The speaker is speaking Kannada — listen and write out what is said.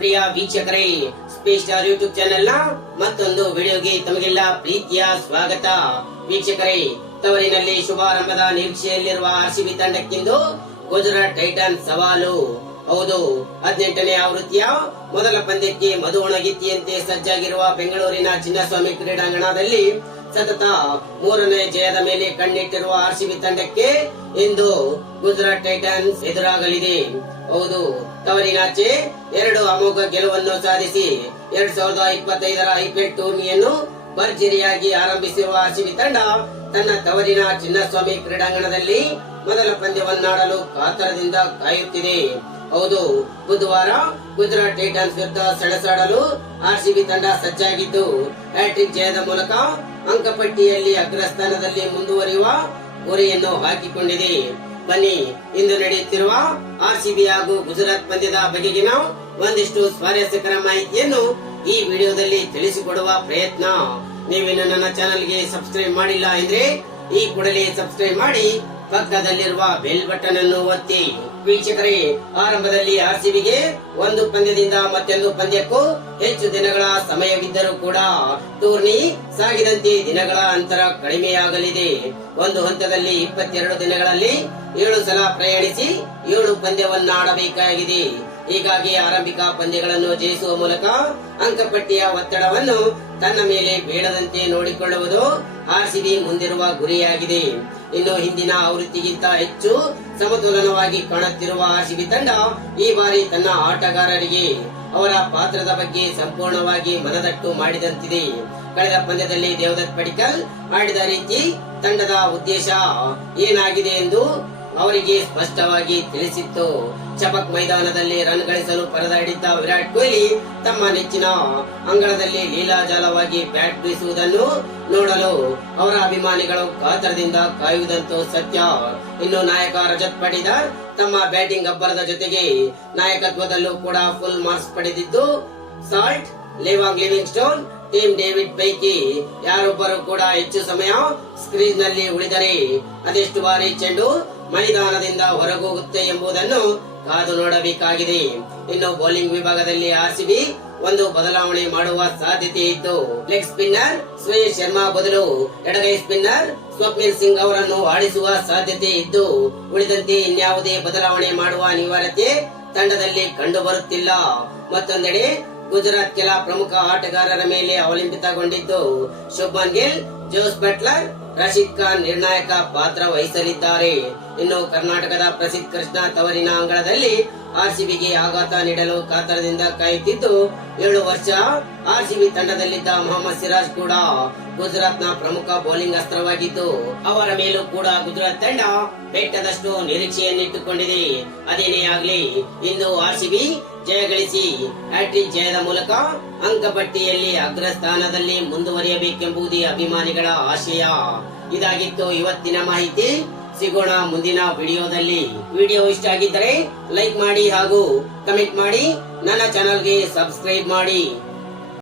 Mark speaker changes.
Speaker 1: ಪ್ರಿಯ ವೀಕ್ಷಕರೇ ಸ್ಪೇಸ್ ಸ್ಟಾರ್ ಯೂಟ್ಯೂಬ್ ಚಾನೆಲ್ನ ಮತ್ತೊಂದು ವಿಡಿಯೋಗೆ ತಮಗೆಲ್ಲ ಪ್ರೀತಿಯ ಸ್ವಾಗತ. ವೀಕ್ಷಕರೇ, ತವರಿನಲ್ಲಿ ಶುಭಾರಂಭದ ನಿರೀಕ್ಷೆಯಲ್ಲಿರುವ ಆರ್ಸಿಬಿ ತಂಡಕ್ಕಿಂದು ಗುಜರಾತ್ ಟೈಟನ್ ಸವಾಲು. ಹೌದು, ಹದಿನೆಂಟನೇ ಆವೃತ್ತಿಯ ಮೊದಲ ಪಂದ್ಯಕ್ಕೆ ಮಧು ಒಣಗಿತ್ತಿಯಂತೆ ಸಜ್ಜಾಗಿರುವ ಬೆಂಗಳೂರಿನ ಚಿನ್ನಸ್ವಾಮಿ ಕ್ರೀಡಾಂಗಣದಲ್ಲಿ ಸತತ ಮೂರನೇ ಜಯದ ಮೇಲೆ ಕಣ್ಣಿಟ್ಟಿರುವ ಆರ್ಸಿಬಿ ತಂಡಕ್ಕೆ ಇಂದು ಗುಜರಾತ್ ಟೈಟನ್ಸ್ ಎದುರಾಗಲಿದೆ. ಹೌದು ತವರಿನಾಚೆ ಎರಡು ಅಮೋಘ ಗೆಲುವನ್ನು ಸಾಧಿಸಿ ಎರಡ್ ಸಾವಿರದ ಇಪ್ಪತ್ತೈದರ ಐಪಿಎಲ್ ಟೂರ್ನಿಯನ್ನು ಭರ್ಜರಿಯಾಗಿ ಆರಂಭಿಸಿರುವ ಆರ್ಸಿಬಿ ತಂಡ ತನ್ನ ತವರಿನ ಚಿನ್ನಸ್ವಾಮಿ ಕ್ರೀಡಾಂಗಣದಲ್ಲಿ ಮೊದಲ ಪಂದ್ಯವನ್ನಾಡಲು ಕಾತರದಿಂದ ಕಾಯುತ್ತಿದೆ. ಹೌದು. ಬುಧವಾರ ಗುಜರಾತ್ ಟೈಟನ್ಸ್ ವಿರುದ್ಧ ಸೆಣಸಾಡಲು ಆರ್ಸಿಬಿ ತಂಡ ಸಜ್ಜಾಗಿದ್ದು ಹ್ಯಾಟ್ರಿಕ್ ಜಯದ ಮೂಲಕ ಅಂಕಪಟ್ಟಿಯಲ್ಲಿ ಅಗ್ರಸ್ಥಾನದಲ್ಲಿ ಮುಂದುವರಿಯುವ ಗುರಿಯನ್ನು ಹಾಕಿಕೊಂಡಿದೆ. ಬನ್ನಿ, ಇಂದು ನಡೆಯುತ್ತಿರುವ ಆರ್ಸಿಬಿ ಹಾಗೂ ಗುಜರಾತ್ ಪಂದ್ಯದ ಬಗೆಗಿನ ಒಂದಿಷ್ಟು ಸ್ವಾರಸ್ಯಕರ ಮಾಹಿತಿಯನ್ನು ಈ ವಿಡಿಯೋದಲ್ಲಿ ತಿಳಿಸಿಕೊಡುವ ಪ್ರಯತ್ನ. ನೀವಿನ್ನು ನನ್ನ ಚಾನೆಲ್ಗೆ ಸಬ್ಸ್ಕ್ರೈಬ್ ಮಾಡಿಲ್ಲ ಅಂದ್ರೆ ಈ ಕೂಡಲೇ ಸಬ್ಸ್ಕ್ರೈಬ್ ಮಾಡಿ ಪಕ್ಕದಲ್ಲಿರುವ ಬೆಲ್ ಬಟನ್ ಅನ್ನು ಒತ್ತಿ, ವೀಕ್ಷಕರೇ, ಆರಂಭದಲ್ಲಿ ಆರ್ಸಿಬಿಗೆ ಒಂದು ಪಂದ್ಯದಿಂದ ಮತ್ತೊಂದು ಪಂದ್ಯಕ್ಕೂ ಹೆಚ್ಚು ದಿನಗಳ ಸಮಯವಿದ್ದರೂ ಕೂಡ ಟೂರ್ನಿ ಸಾಗಿದಂತೆ ದಿನಗಳ ಅಂತರ ಕಡಿಮೆಯಾಗಲಿದೆ. ಒಂದು ಹಂತದಲ್ಲಿ ಇಪ್ಪತ್ತೆರಡು ದಿನಗಳಲ್ಲಿ ಏಳು ಸಲ ಪ್ರಯಾಣಿಸಿ ಏಳು ಪಂದ್ಯವನ್ನಾಡಬೇಕಾಗಿದೆ. ಹೀಗಾಗಿ ಆರಂಭಿಕ ಪಂದ್ಯಗಳನ್ನು ಜಯಿಸುವ ಮೂಲಕ ಅಂಕಪಟ್ಟಿಯ ಒತ್ತಡವನ್ನು ತನ್ನ ಮೇಲೆ ಬೀಳದಂತೆ ನೋಡಿಕೊಳ್ಳುವುದು ಆರ್ಸಿಬಿ ಮುಂದಿರುವ ಗುರಿಯಾಗಿದೆ. ಇನ್ನು ಹಿಂದಿನ ಆವೃತ್ತಿಗಿಂತ ಹೆಚ್ಚು ಸಮತೋಲನವಾಗಿ ಕಾಣುತ್ತಿರುವ ಆರ್ಸಿಬಿ ತಂಡ ಈ ಬಾರಿ ತನ್ನ ಆಟಗಾರರಿಗೆ ಅವರ ಪಾತ್ರದ ಬಗ್ಗೆ ಸಂಪೂರ್ಣವಾಗಿ ಮನದಟ್ಟು ಮಾಡಿದಂತಿದೆ. ಕಳೆದ ಪಂದ್ಯದಲ್ಲಿ ದೇವದತ್ ಪಡಿಕಲ್ ಆಡಿದ ರೀತಿ ತಂಡದ ಉದ್ದೇಶ ಏನಾಗಿದೆ ಎಂದು ಅವರಿಗೆ ಸ್ಪಷ್ಟವಾಗಿ ತಿಳಿಸಿತ್ತು. ಚಪಕ್ ಮೈದಾನದಲ್ಲಿ ರನ್ ಗಳಿಸಲು ಪರದಾಡಿದ್ದ ವಿರಾಟ್ ಕೊಹ್ಲಿ ತಮ್ಮ ನೆಚ್ಚಿನ ಅಂಗಳದಲ್ಲಿ ಲೀಲಾಜಾಲವಾಗಿ ಬ್ಯಾಟ್ ಬೀಸುವುದನ್ನು ನೋಡಲು ಅವರ ಅಭಿಮಾನಿಗಳು ಕಾತರದಿಂದ ಕಾಯುವುದಂತೂ ಸತ್ಯ. ಇನ್ನು ನಾಯಕ ರಜತ್ ಪಡೆದ ತಮ್ಮ ಬ್ಯಾಟಿಂಗ್ ಅಬ್ಬರದ ಜೊತೆಗೆ ನಾಯಕತ್ವದಲ್ಲೂ ಕೂಡ ಫುಲ್ ಮಾರ್ಕ್ಸ್ ಪಡೆದಿದ್ದು. ಸಾಲ್ಟ್, ಲೇವಾಂಗ್ ಲಿವಿಂಗ್ ಸ್ಟೋನ್ ಟೀಮ್ ಡೇವಿಡ್ ಪೈಕಿ ಯಾರೊಬ್ಬರು ಕೂಡ ಹೆಚ್ಚು ಸಮಯ ಸ್ಕ್ರೀನ್ನಲ್ಲಿ ಉಳಿದರೆ ಅದೆಷ್ಟು ಬಾರಿ ಚೆಂಡು ಮೈದಾನದಿಂದ ಹೊರಗೋಗುತ್ತೆ ಎಂಬುದನ್ನು ಕಾದು ನೋಡಬೇಕಾಗಿದೆ. ಇನ್ನು ಬೌಲಿಂಗ್ ವಿಭಾಗದಲ್ಲಿ ಆರ್ಸಿಬಿ ಒಂದು ಬದಲಾವಣೆ ಮಾಡುವ ಸಾಧ್ಯತೆ ಇತ್ತು. ಲೆಗ್ ಸ್ಪಿನ್ನರ್ ಸುಯೇಶ್ ಶರ್ಮಾ ಬದಲು ಎಡಗೈ ಸ್ಪಿನ್ನರ್ ಸ್ವಪ್ನಿಲ್ ಸಿಂಗ್ ಅವರನ್ನು ಆಡಿಸುವ ಸಾಧ್ಯತೆ ಇದ್ದು, ಉಳಿದಂತೆ ಇನ್ಯಾವುದೇ ಬದಲಾವಣೆ ಮಾಡುವ ಅನಿವಾರ್ಯತೆ ತಂಡದಲ್ಲಿ ಕಂಡು ಬರುತ್ತಿಲ್ಲ ಮತ್ತೊಂದೆಡೆ ಗುಜರಾತ್ ಕೆಲ ಪ್ರಮುಖ ಆಟಗಾರರ ಮೇಲೆ ಅವಲಂಬಿತಗೊಂಡಿದ್ದು ಶುಭ್ಮನ್ ಗಿಲ್, ಜೋಸ್ ಬೆಟ್ಲರ್, ರಶೀದ್ ಖಾನ್ ನಿರ್ಣಾಯಕ ಪಾತ್ರ ವಹಿಸಲಿದ್ದಾರೆ. ಇನ್ನು ಕರ್ನಾಟಕದ ಪ್ರಸಿದ್ಧ ಕೃಷ್ಣ ತವರಿನ ಅಂಗಳದಲ್ಲಿ ಆರ್ಸಿಬಿಗೆ ಆಘಾತ ನೀಡಲು ಕಾತರದಿಂದ ಕಾಯುತ್ತಿದ್ದು ಏಳು ವರ್ಷ ಆರ್ಸಿಬಿ ತಂಡದಲ್ಲಿದ್ದ ಮೊಹಮ್ಮದ್ ಸಿರಾಜ್ ಕೂಡ ಗುಜರಾತ್ನ ಪ್ರಮುಖ ಬೌಲಿಂಗ್ ಅಸ್ತ್ರವಾಗಿದ್ದು ಅವರ ಮೇಲೂ ಕೂಡ ಗುಜರಾತ್ ತಂಡ ಬೆಟ್ಟದಷ್ಟು ನಿರೀಕ್ಷೆಯನ್ನಿಟ್ಟುಕೊಂಡಿದೆ. ಅದೇನೇ ಆಗ್ಲಿ ಇಂದು ಆರ್ಸಿಬಿ ಜಯ ಗಳಿಸಿ. ಹ್ಯಾಟ್ರಿಕ್ ಜಯದ ಮೂಲಕ ಅಂಕಪಟ್ಟಿಯಲ್ಲಿ ಅಗ್ರಸ್ಥಾನದಲ್ಲಿ ಮುಂದುವರಿಯಬೇಕೆಂಬುದೇ ಅಭಿಮಾನಿಗಳ ಆಶಯ. ಇದಾಗಿತ್ತು ಇವತ್ತಿನ ಮಾಹಿತಿ. ಸಿಗೋಣ ಮುಂದಿನ ವಿಡಿಯೋದಲ್ಲಿ. ವಿಡಿಯೋ ಇಷ್ಟ ಆಗಿದ್ದರೆ ಲೈಕ್ ಮಾಡಿ ಹಾಗೂ ಕಮೆಂಟ್ ಮಾಡಿ. ನನ್ನ ಚಾನಲ್ಗೆ ಸಬ್ಸ್ಕ್ರೈಬ್ ಮಾಡಿ.